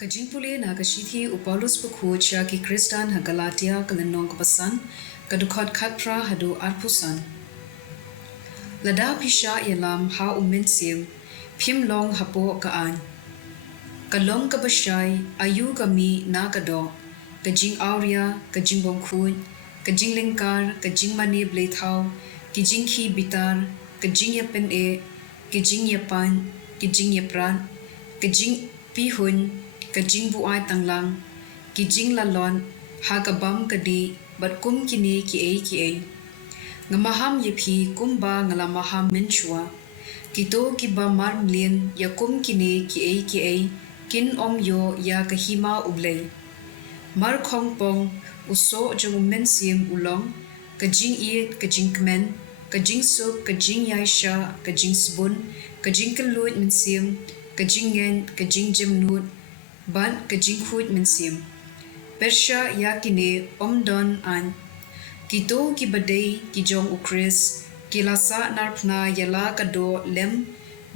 Ka jingpule na ka shithi u Paulus pukhucha ki Kristan ha Galatia ka lenong ka pasan ka dukhot khatra hadu arpusan. Lada pisha yalam ha umen siu phim long hapo ka an. Ka long ka basyay ayu ka mi na ka do ka jing auria ka jing bong khun ka jing lingkar ka jing mani Blei thau ki jing khi bitar ka jing yapen e ki jing yapan ki jing yapran ka jing pi hun ka jing buai tanglang ki jing lalon ha ka bam ka di bat kum kini ki ai ngamaham ye phi kum ba ngala maham menchua ki to ki ba mar mlien ya kum kini ki ai kin om yo ya ka hima ublei mar khong pong uso jong men sim ulong ka jing i ka jing kmen ka jing sup ka jing yaisha ka jing sbun ka jing kelut men sim ka jing ngen ka jing jemnut ban ka jing khut men sim persha ya kine omdon an kito ki badai ki jong ukris ki lasa narpna yala ka do lem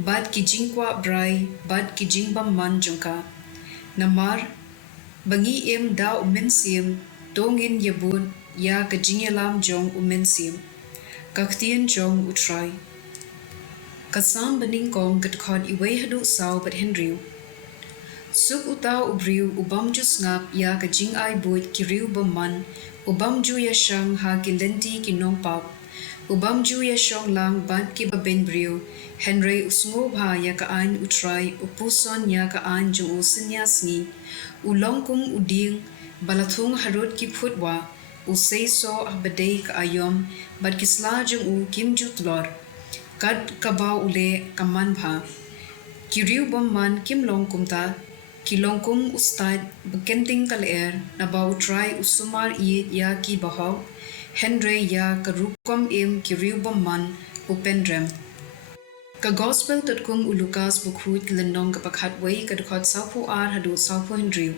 bad ki jing kwa brai bad ki jing bam man jongka namar bangi em da umen sim dongin yebun ya ka jing yalam jong umen sim ka ktien jong utrai kasam baning kong kat khod iway hadu saw bat henriu suk utaw ubriu ubam ju ngap ya ka jing ai buit ki riu baman ubam ju ya shang ha ki lenti ki nong pap ubam ju ya shong lang bat ki baben briu henry usngo bha ya ka an utrai upuson ya ka an ju usinya sngi ulong kum uding balathung harut ki phutwa usei so abadei ka ayom bat kisla jung u kim ju tlor kad kaba ule kaman bha kiriu bomman kim long kumta kilongkum ustad bekenting kaler na bau try usumar I ya ki bahaw henry ya karukom im kiriu bomman upendrem ka gospel.com ulukas bukhut lenong ka pakhat wei ka dukhot saupu ar hadu saupu henry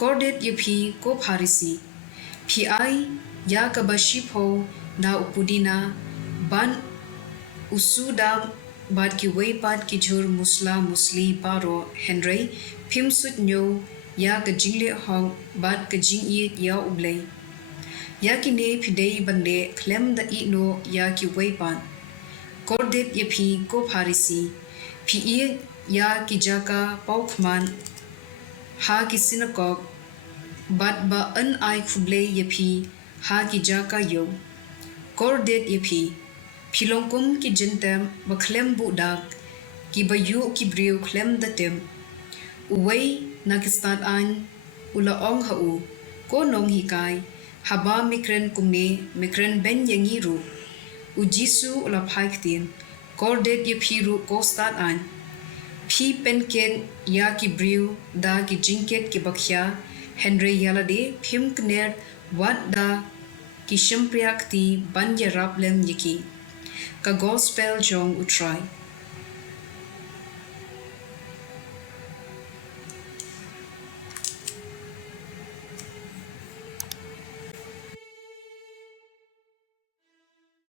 cordet yupi ko pharisi pi ya ka bashipho na upudina ban usuda bad ki wei bad ki jhur musla musli baro henry phim sut nyo ya ka jingle hong bad ka jing I ya ublei ya ki ne phidei bande khlem da I no ya ki wei pan cordet ye phi ko pharisi phi ya ki jaka paukhman ha ki sinakok bad ba an ai khublei ye phi ha ki jaka yo cordet ye phi philongkum ki jintem bakhlem budak ki bayu ki briu khlem datem uwei nakistat an ula ong ha u ko nong hikai haba mikren kumne mikren ben yangi ru ujisu ula phaiktin cordet ye phiru ko stat an phi penken ya ki briu da ki jinket ki bakhya henry yalade phim kner wat da ki shimpriakti ban ya raplem yiki ka gospel jong utrai